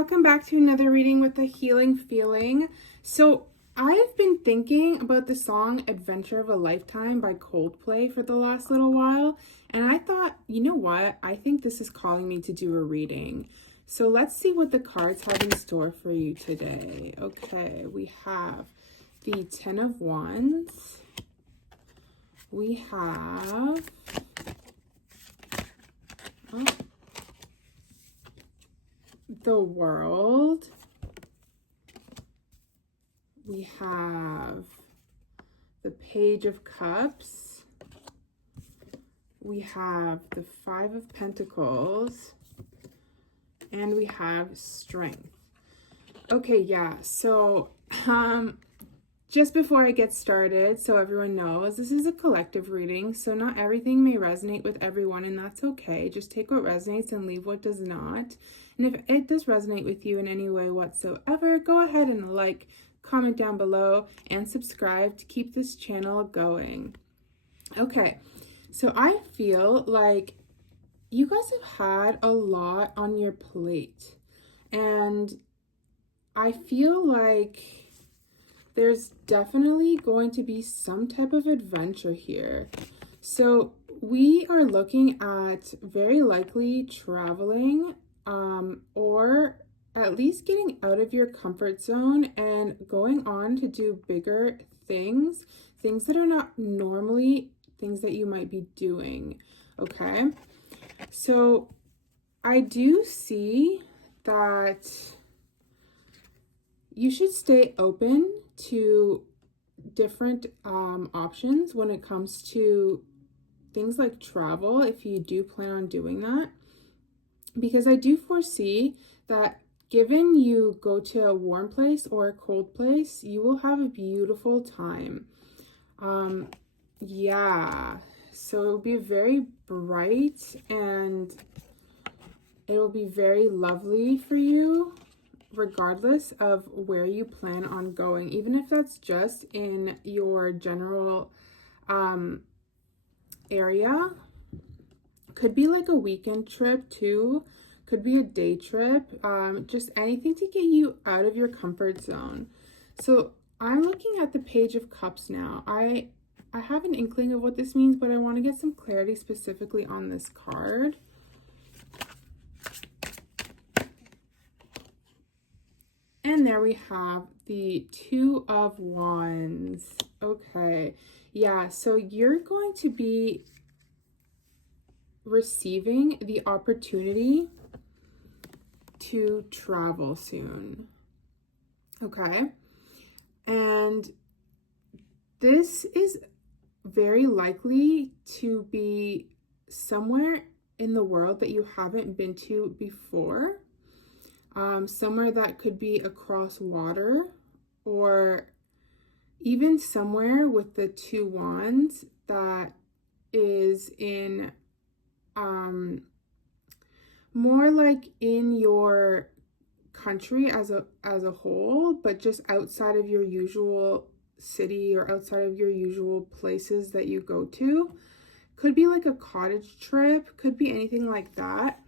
welcome back to another reading with a healing feeling. So I've been thinking about the song Adventure of a Lifetime by Coldplay for the last little while, and I thought, you know what, I think this is calling me to do a reading. So let's see what the cards have in store for you today. Okay, we have the Ten of Wands. We have the World. We have the Page of Cups. We have the Five of Pentacles. And we have Strength. Okay, yeah, so just before I get started, so everyone knows, this is a collective reading, so not everything may resonate with everyone, and that's okay. Just take what resonates and leave what does not. And if it does resonate with you in any way whatsoever, go ahead and like, comment down below, and subscribe to keep this channel going. Okay, so I feel like you guys have had a lot on your plate, and I feel like there's definitely going to be some type of adventure here. So we are looking at very likely traveling, or at least getting out of your comfort zone and going on to do bigger things that are not normally things that you might be doing. Okay, so I do see that you should stay open to different options when it comes to things like travel, if you do plan on doing that, because I do foresee that given you go to a warm place or a cold place, you will have a beautiful time. Yeah, so it'll be very bright and it'll be very lovely for you, regardless of where you plan on going, even if that's just in your general area. Could be like a weekend trip too, could be a day trip, just anything to get you out of your comfort zone. So I'm looking at the Page of Cups now. I have an inkling of what this means, but I want to get some clarity specifically on this card. And there we have the Two of Wands. Okay, yeah, so you're going to be receiving the opportunity to travel soon. Okay, and this is very likely to be somewhere in the world that you haven't been to before. Somewhere that could be across water, or even somewhere with the Two Wands that is in more like in your country as a whole, but just outside of your usual city or outside of your usual places that you go to. Could be like a cottage trip, could be anything like that.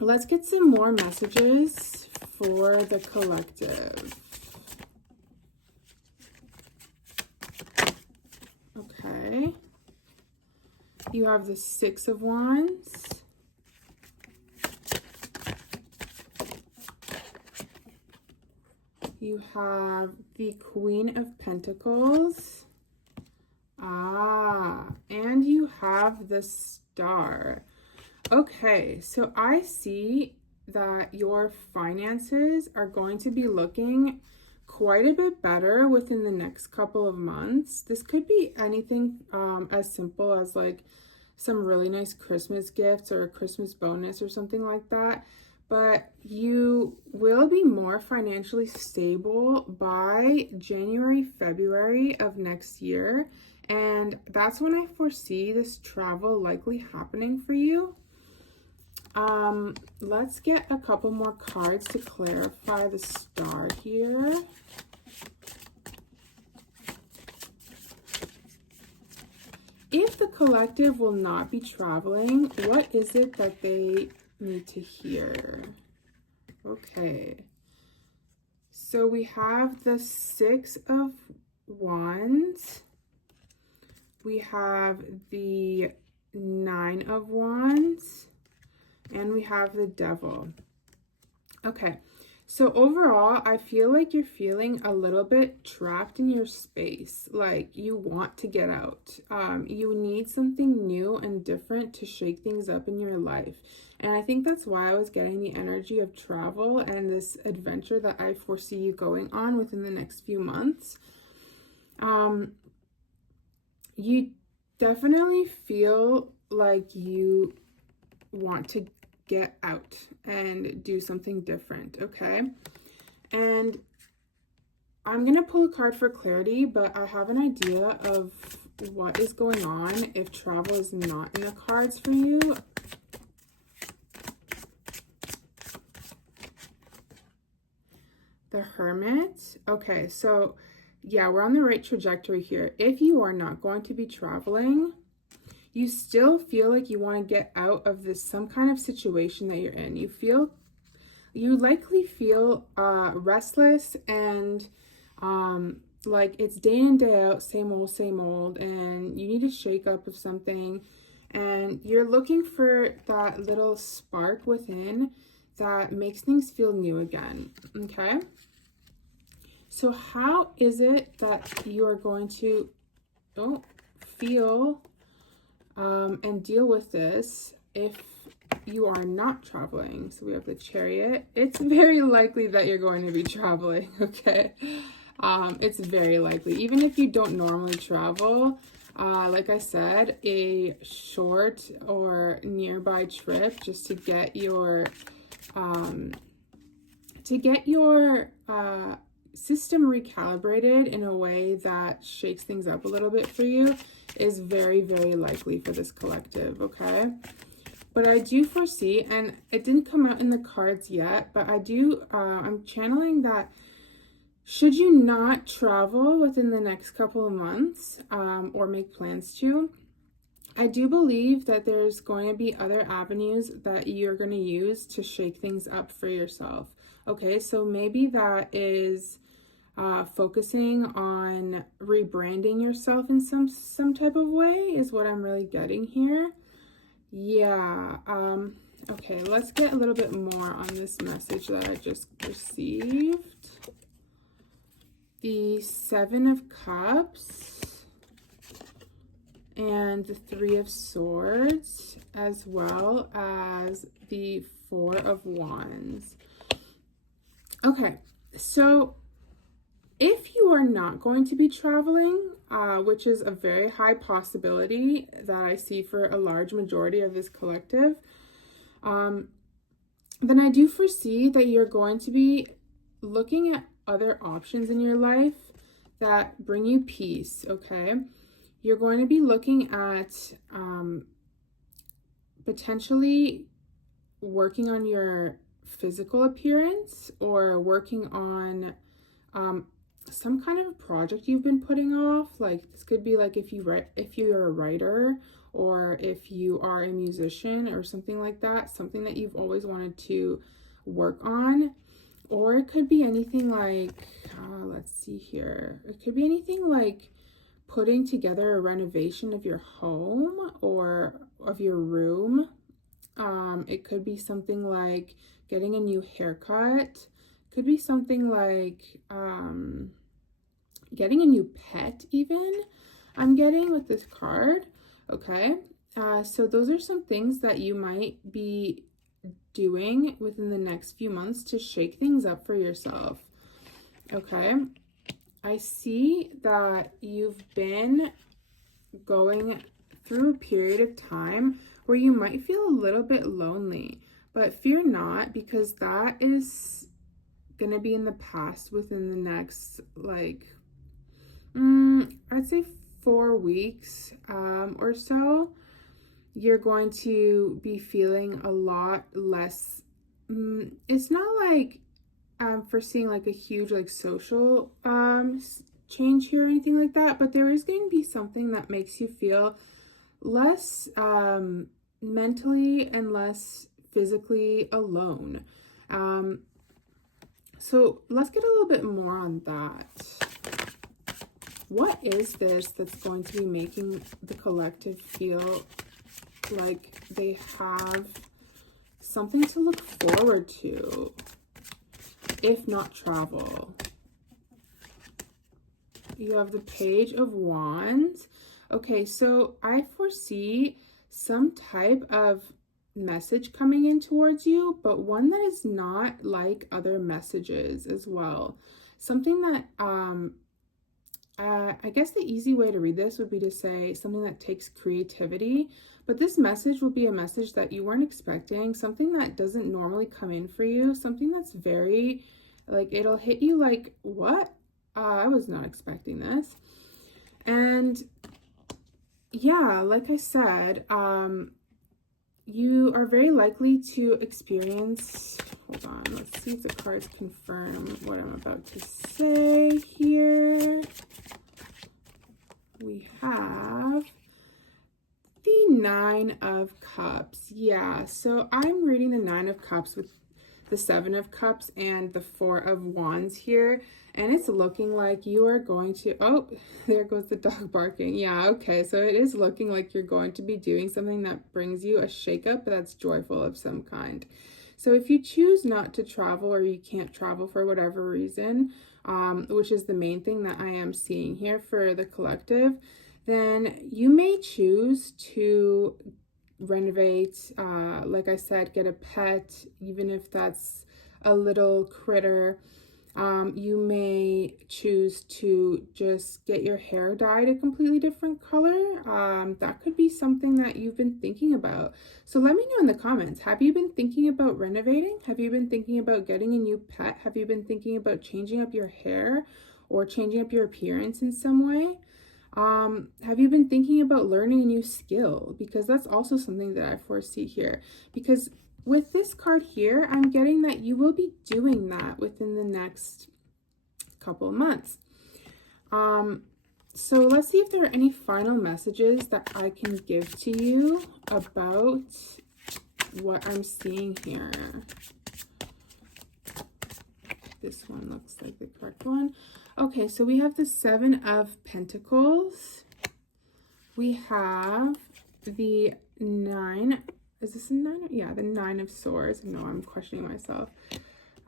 Let's get some more messages for the collective. Okay. You have the Six of Wands. You have the Queen of Pentacles. And you have the Star. Okay, so I see that your finances are going to be looking quite a bit better within the next couple of months. This could be anything as simple as like some really nice Christmas gifts or a Christmas bonus or something like that. But you will be more financially stable by January, February of next year. And that's when I foresee this travel likely happening for you. Let's get a couple more cards to clarify the Star here. If the collective will not be traveling, what is it that they me to hear? Okay. So we have the Six of Wands. We have the Nine of Wands. And we have the Devil. Okay. So overall, I feel like you're feeling a little bit trapped in your space. Like you want to get out. You need something new and different to shake things up in your life. And I think that's why I was getting the energy of travel and this adventure that I foresee you going on within the next few months. You definitely feel like you want to get out and do something different, okay? And I'm gonna pull a card for clarity, but I have an idea of what is going on if travel is not in the cards for you. The Hermit. Okay, so yeah, we're on the right trajectory here. If you are not going to be traveling, you still feel like you want to get out of this, some kind of situation that you're in. You likely feel restless and like it's day in, day out, same old, and you need to shake up of something. And you're looking for that little spark within that makes things feel new again, okay? So how is it that you are going to feel and deal with this if you are not traveling? So we have the Chariot. It's very likely that you're going to be traveling, okay? It's very likely. Even if you don't normally travel, like I said, a short or nearby trip just to get your system recalibrated in a way that shakes things up a little bit for you is very, very likely for this collective, okay? But I do foresee, and it didn't come out in the cards yet, but I'm channeling that should you not travel within the next couple of months or make plans to, I do believe that there's going to be other avenues that you're going to use to shake things up for yourself. Okay, so maybe that is focusing on rebranding yourself in some type of way is what I'm really getting here. Yeah. Okay, let's get a little bit more on this message that I just received. The Seven of Cups and the Three of Swords, as well as the Four of Wands. Okay, so if you are not going to be traveling, which is a very high possibility that I see for a large majority of this collective, then I do foresee that you're going to be looking at other options in your life that bring you peace, okay? You're going to be looking at potentially working on your physical appearance or working on some kind of project you've been putting off. Like this could be like if you're a writer or if you are a musician or something like that, something that you've always wanted to work on. Or it could be anything like, let's see here. It could be anything like putting together a renovation of your home or of your room. It could be something like getting a new haircut. Could be something like getting a new pet even, I'm getting with this card, okay? So those are some things that you might be doing within the next few months to shake things up for yourself, okay? I see that you've been going through a period of time where you might feel a little bit lonely, but fear not, because that is going to be in the past within the next, like, I'd say 4 weeks or so. You're going to be feeling a lot less. It's not like I'm foreseeing like a huge like social change here or anything like that, but there is going to be something that makes you feel less mentally and less physically alone. So let's get a little bit more on that. What is this that's going to be making the collective feel like they have something to look forward to, if not travel? You have the Page of Wands. Okay, so I foresee some type of message coming in towards you, but one that is not like other messages as well. Something that I guess the easy way to read this would be to say something that takes creativity, but this message will be a message that you weren't expecting, something that doesn't normally come in for you, something that's very, like, it'll hit you like, what? I was not expecting this. And yeah, like I said, you are very likely to experience, hold on, let's see if the cards confirm what I'm about to say here. We have the Nine of Cups. Yeah, so I'm reading the Nine of Cups with the Seven of Cups and the Four of Wands here. And it's looking like you are going to, oh, there goes the dog barking. Yeah, okay, so it is looking like you're going to be doing something that brings you a shakeup that's joyful of some kind. So if you choose not to travel or you can't travel for whatever reason, which is the main thing that I am seeing here for the collective, then you may choose to renovate, like I said, get a pet, even if that's a little critter. You may choose to just get your hair dyed a completely different color. That could be something that you've been thinking about. So let me know in the comments, have you been thinking about renovating? Have you been thinking about getting a new pet? Have you been thinking about changing up your hair or changing up your appearance in some way? Have you been thinking about learning a new skill? Because that's also something that I foresee here. Because with this card here, I'm getting that you will be doing that within the next couple of months. So let's see if there are any final messages that I can give to you about what I'm seeing here. This one looks like the correct one. Okay, so we have the Seven of Pentacles. We have the Nine. Is this a Nine? Yeah, the Nine of Swords. No, I'm questioning myself.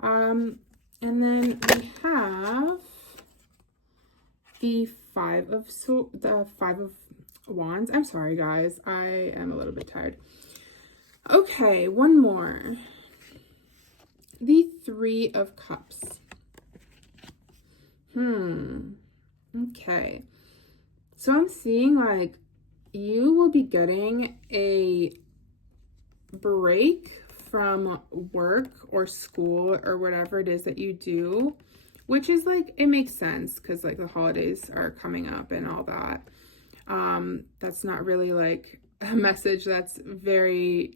And then we have the Five of Wands. I'm sorry, guys. I am a little bit tired. Okay, one more. The Three of Cups. Okay. So I'm seeing like you will be getting a break from work or school or whatever it is that you do, which is like, it makes sense because like the holidays are coming up and all that. That's not really like a message that's very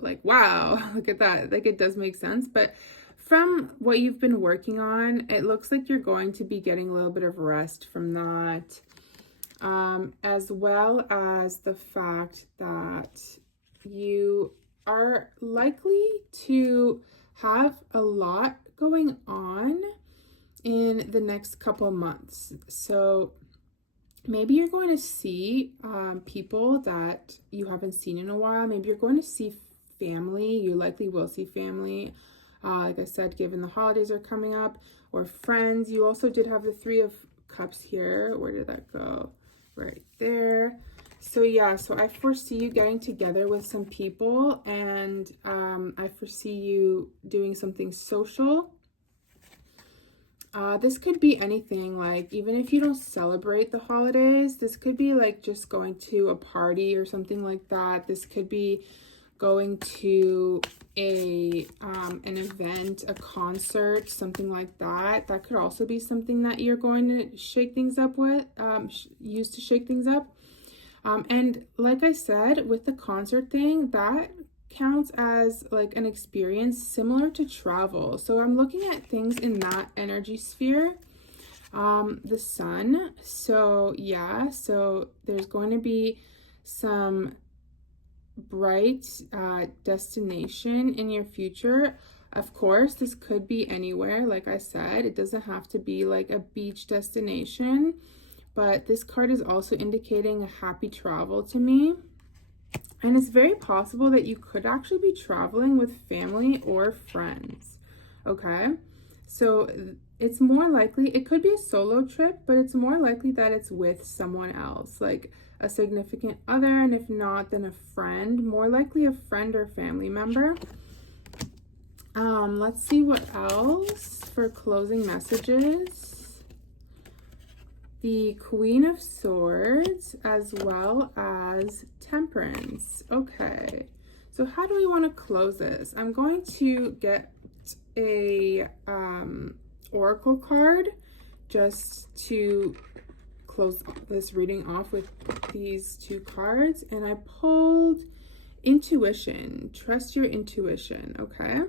like, wow, look at that. Like, it does make sense, but from what you've been working on, it looks like you're going to be getting a little bit of rest from that, as well as the fact that you are likely to have a lot going on in the next couple months. So maybe you're going to see people that you haven't seen in a while. Maybe you're going to see family. You likely will see family. Like I said, given the holidays are coming up, or friends. You also did have the Three of Cups here. Where did that go? Right there. So yeah, so I foresee you getting together with some people, and I foresee you doing something social. This could be anything, like even if you don't celebrate the holidays, this could be like just going to a party or something like that. This could be going to an event, a concert, something like that. That could also be something that you're going to shake things up with, use to shake things up. And like I said, with the concert thing, that counts as like an experience similar to travel. So I'm looking at things in that energy sphere. The sun. So yeah, so there's going to be some bright destination in your future. Of course, this could be anywhere. Like I said, it doesn't have to be like a beach destination, but this card is also indicating a happy travel to me. And it's very possible that you could actually be traveling with family or friends, okay? So it's more likely, it could be a solo trip, but it's more likely that it's with someone else, like a significant other, and if not, then a friend, more likely a friend or family member. Let's see what else for closing messages. The Queen of Swords as well as Temperance. Okay, so how do we want to close this? I'm going to get a oracle card just to close this reading off with these two cards, and I pulled intuition. Trust your intuition. Okay,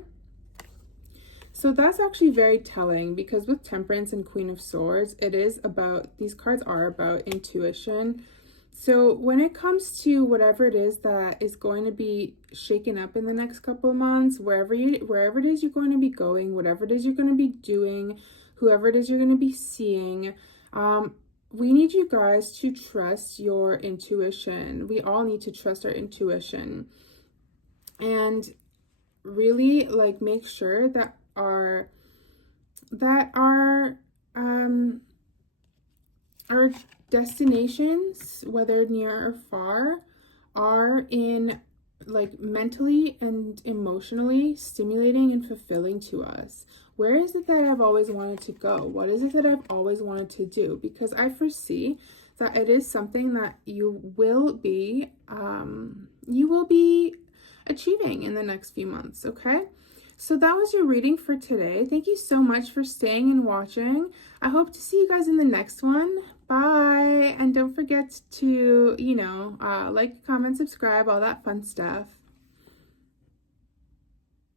so that's actually very telling, because with Temperance and Queen of Swords, it is about, these cards are about intuition. So when it comes to whatever it is that is going to be shaken up in the next couple of months, wherever it is you're going to be going, whatever it is you're going to be doing, whoever it is you're going to be seeing, we need you guys to trust your intuition. We all need to trust our intuition, and really like make sure that our destinations, whether near or far, are in like mentally and emotionally stimulating and fulfilling to us. Where is it that I've always wanted to go? What is it that I've always wanted to do? Because I foresee that it is something that you will be achieving in the next few months, okay? So that was your reading for today. Thank you so much for staying and watching. I hope to see you guys in the next one. Bye. And don't forget to, like, comment, subscribe, all that fun stuff.